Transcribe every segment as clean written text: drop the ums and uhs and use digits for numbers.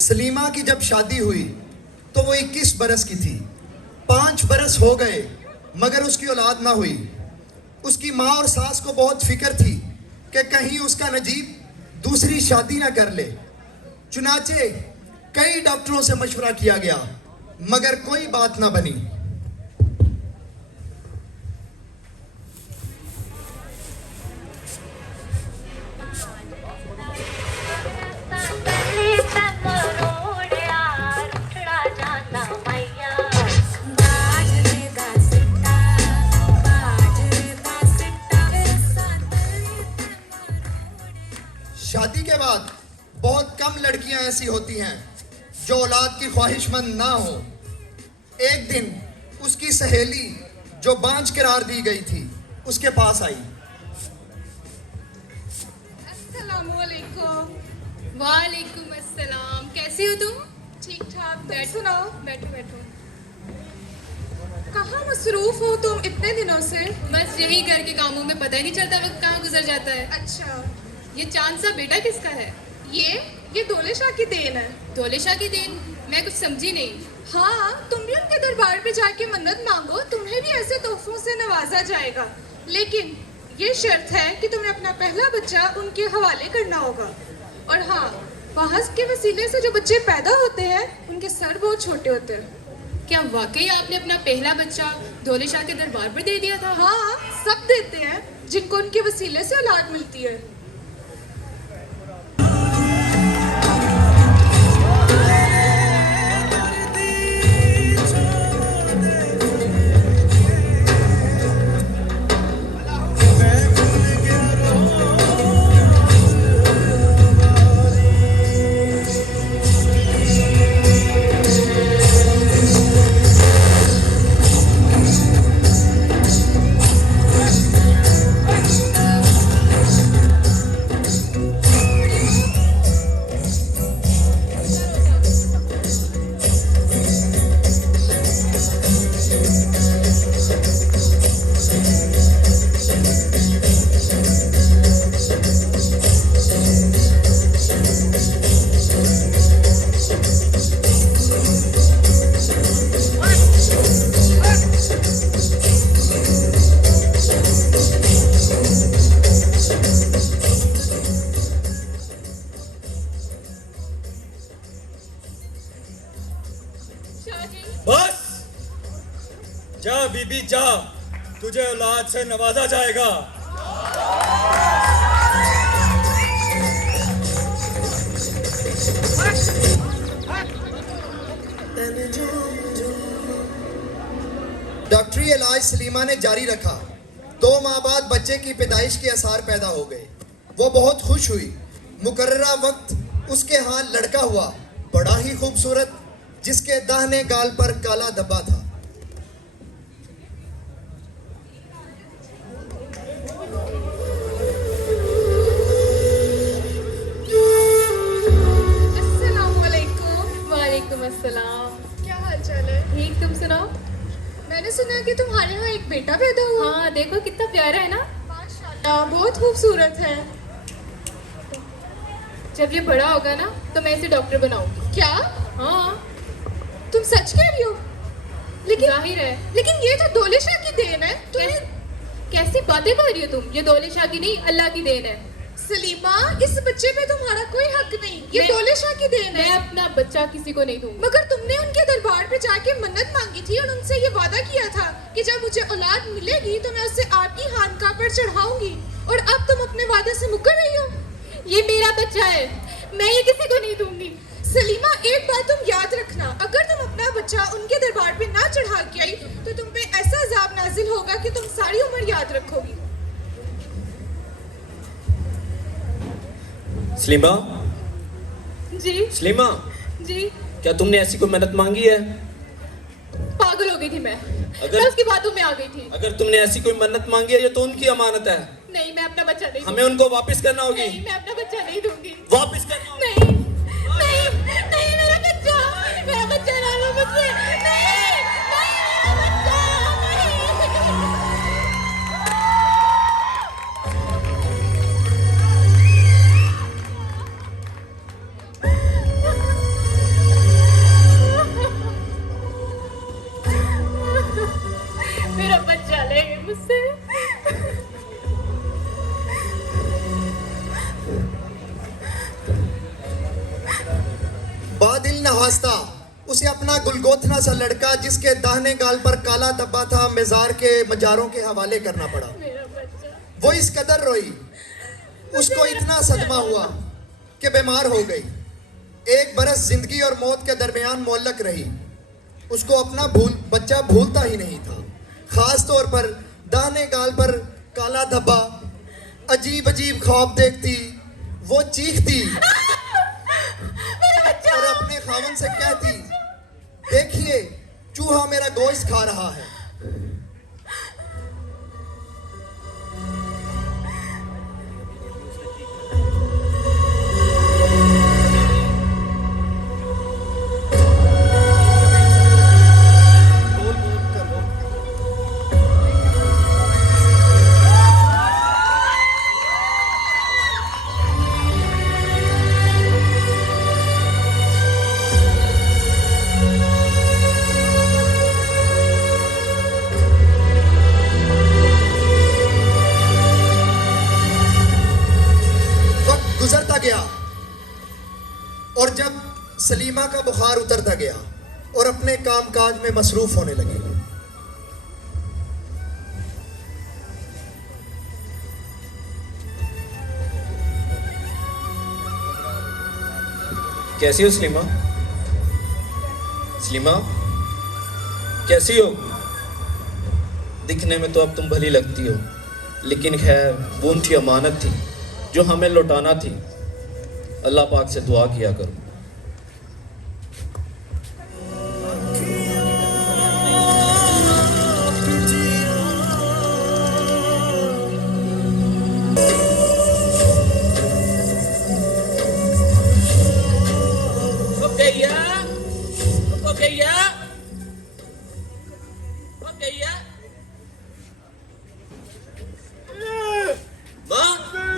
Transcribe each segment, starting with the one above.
सलीमा की जब शादी हुई तो वो 21 बरस की थी। 5 बरस हो गए मगर उसकी औलाद ना हुई। उसकी माँ और सास को बहुत फिक्र थी कि कहीं उसका नजीब दूसरी शादी ना कर ले। चुनाचे कई डॉक्टरों से मशवरा किया गया मगर कोई बात ना बनी। शादी के बाद बहुत कम लड़कियां ऐसी होती हैं जो औलाद की ख्वाहिशमंद ना हो। एक दिन उसकी सहेली जो बांझ करार दी गई थी उसके पास आई। अस्सलामुअलैकुम। वालेकुम अस्सलाम। कैसी हो तुम? ठीक ठाक। तुम बैठो सुनाओ, बैठो बैठो। कहाँ मसरूफ हो तुम इतने दिनों से? बस यही घर के कामों में पता ही नहीं चलता वक्त कहाँ गुजर जाता है। अच्छा, ये चांद सा बेटा किसका है? ये दौले शाह की देन है। दौले शाह की देन? मैं कुछ समझी नहीं। हाँ, तुम भी उनके दरबार पे जाके मन्नत मांगो, तुम्हें भी ऐसे तोहफों से नवाजा जाएगा। लेकिन ये शर्त है कि तुम्हें अपना पहला बच्चा उनके हवाले करना होगा। और हाँ, बहस के वसीले से जो बच्चे पैदा होते हैं उनके सर बहुत छोटे होते हैं। क्या वाकई आपने अपना पहला बच्चा दौले शाह के दरबार पर दे दिया था? हाँ, सब देते हैं जिनको उनके वसीले से औलाद मिलती है। बस जा बीबी जा, तुझे औलाद से नवाजा जाएगा। डॉक्टरी इलाज सलीमा ने जारी रखा। 2 माह बाद बच्चे की पैदाइश के आसार पैदा हो गए। वो बहुत खुश हुई। मुकर्ररा वक्त उसके यहाँ लड़का हुआ, बड़ा ही खूबसूरत, जिसके दाहिने गाल पर काला धब्बा था। अस्सलामुअलैकुम। वालेकुम अस्सलाम। क्या हाल चाल है? ठीक, तुम सुनाओ। मैंने सुना कि तुम्हारे यहाँ एक बेटा पैदा हुआ। हाँ, देखो कितना प्यारा है ना। माशाल्लाह, बहुत खूबसूरत है। जब ये बड़ा होगा ना तो मैं इसे डॉक्टर बनाऊंगी। क्या हाँ, तुम सच कह रही हो? लेकिन जाहिर है। लेकिन ये तो दौले शाह की देन है। तुम्हें कैसी बातें कर रही हो तुम? ये दौले शाह की नहीं, अल्लाह की देन है। सलीमा, इस बच्चे पे तुम्हारा कोई हक नहीं। ये दौले शाह की देन मैं है। अपना बच्चा किसी को नहीं दूंगी। मगर तुमने उनके दरबार पे जाके मन्नत मांगी थी और उनसे ये वादा किया था कि जब मुझे औलाद मिलेगी तो मैं उसे आपकी खानकाह पर चढ़ाऊंगी। और अब तुम अपने वादे से मुकर रही हो। ये मेरा बच्चा है, मैं ये किसी को नहीं दूंगी। सलीमा, एक बात तुम याद रखना, अगर तुम अपना बच्चा उनके दरबार पे ना चढ़ा के आई तो तुम पे ऐसा अजाब नाजिल होगा कि तुम सारी उम्र याद रखोगी। सलीमा, जी सलीमा, जी। क्या तुमने ऐसी कोई मन्नत मांगी है? पागल हो गई थी मैं अगर- मैं उसकी बातों में आ गई थी। अगर तुमने ऐसी कोई मन्नत मांगी है, ये तो उनकी अमानत है। नहीं, मैं अपना बच्चा नहीं हमें उनको वापस करना होगी। नहीं, मैं अपना बच्चा नहीं दूंगी। वापस करना होगी। नहीं नहीं नहीं, मेरा बच्चा ना लो मुझसे। नहीं नहीं, मेरा बच्चा नहीं। हंसता उसे अपना गुलगोथना सा लड़का जिसके दाहिने गाल पर काला धब्बा था मजार के मजारों के हवाले करना पड़ा। मेरा बच्चा। वो इस कदर रोई, उसको इतना सदमा हुआ कि बीमार हो गई। 1 बरस जिंदगी और मौत के दरमियान मोहल्लक रही। उसको अपना बच्चा भूलता ही नहीं था। खास तौर पर दाहिने गाल पर काला धब्बा, अजीब अजीब ख्वाब देखती, वो चीखती और अपने खावन से कहती, देखिए चूहा मेरा गोश्त खा रहा है। गुजरता गया और जब सलीमा का बुखार उतरता गया और अपने कामकाज में मसरूफ होने लगी। कैसी हो सलीमा? सलीमा कैसी हो? दिखने में तो अब तुम भली लगती हो, लेकिन खैर वो उनकी अमानत थी जो हमें लौटाना थी। अल्लाह पाक से दुआ किया करो।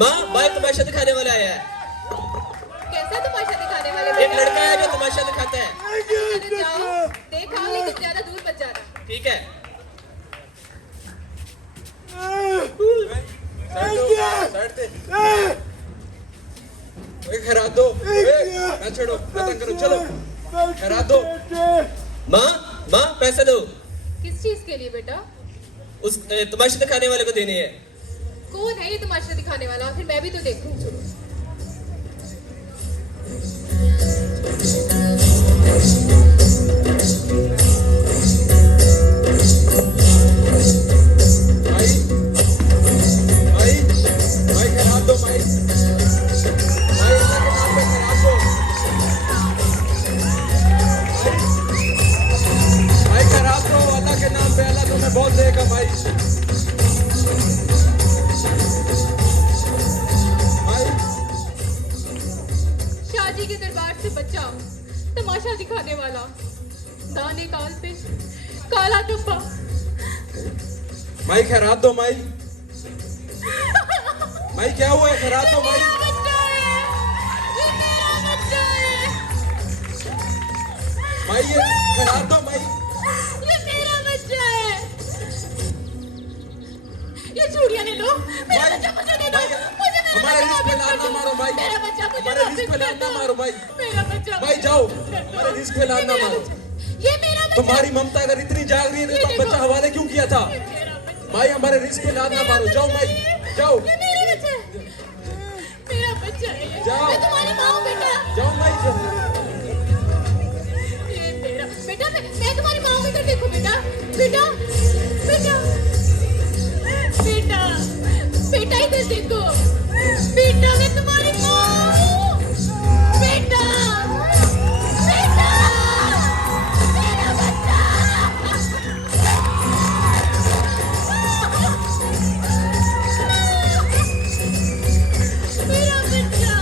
माँ, भाई तमाशा दिखाने वाला आया है। कैसा तमाशा दिखाने वाले? एक लड़का है जो तमाशा दिखाता है। अरे जाओ, देखा लेकिन ज्यादा दूर मत जाना। ठीक है। खरा दो, ना छोड़ो, खत्म करो, चलो खरा दो। माँ पैसे दो। किस चीज के लिए बेटा? उस तमाशा दिखाने वाले को देने हैं। कौन है ये तमाशा दिखाने वाला? फिर मैं भी तो देखूं। भाई खरा दो भाई, अल्लाह के नाम पे खरा दो भाई, खरा दो अल्लाह के नाम पे। अल्लाह तुम्हें बहुत देगा भाई। शादी के दरबार से बच्चा तमाशा दिखाने वाला, दाने काल पे काला धब्बा। माई खैरात दो माई, माई क्या हुआ है? खैरात दो माई। माई ये खैरात दो माई। ये मेरा बच्चा है। ये चूड़ियां ले लो। मेरा बच्चा मुझे दे दो। मुझे मेरा हमारे रिस्क पे लात ना मारो भाई। मेरा बच्चा मुझे हमारे रिस्क पे लात ना मारो भाई। मेरा बच्चा भाई जाओ, हमारे रिस्क पे लात ना मारो। ये मेरा बच्चा। तुम्हारी ममता अगर इतनी जाग रही है तो बच्चा हवाले क्यों किया था? भाई हमारे रिस्क पे लात ना मारो। जाओ माई जाओ। ये मेरा बच्चा है। मेरा बच्चा है ये। जाओ। मैं तुम्हारी माँ हूँ बेटा। जाओ माई जाओ। ये मेरा बेटा, मैं तुम्हारी माँ हूँ। इधर देखो बेटा, बेटा बेटा बेटा बेटा इधर देखो बेटा, मैं तुम्हारी माँ हूँ। बेटा बेटा मेरा बच्चा। मेरा बच्चा।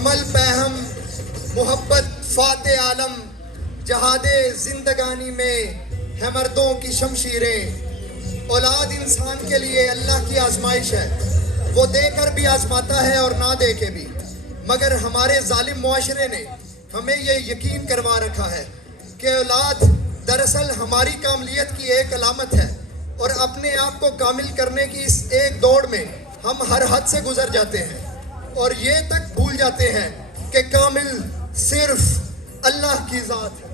अमल पैहम मोहब्बत फ़ाते आलम जहादे जिंदगानी में है मर्दों की शमशीरें। औलाद इंसान के लिए अल्लाह की आजमाइश है, वो देकर भी आजमाता है और ना दे के भी। मगर हमारे जालिम मुआशरे ने हमें ये यकीन करवा रखा है कि औलाद दरअसल हमारी कामलियत की एक अलामत है, और अपने आप को कामिल करने की इस एक दौड़ में हम हर हद से गुजर जाते हैं और ये तक भूल जाते हैं कि कामिल सिर्फ अल्लाह की ज़ात है।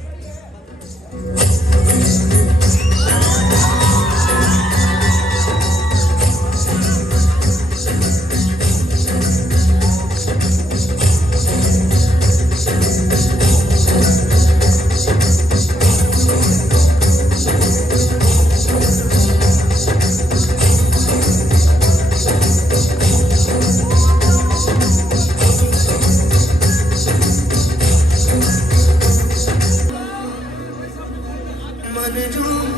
मन झूम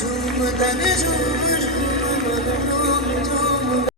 झूम तन झूम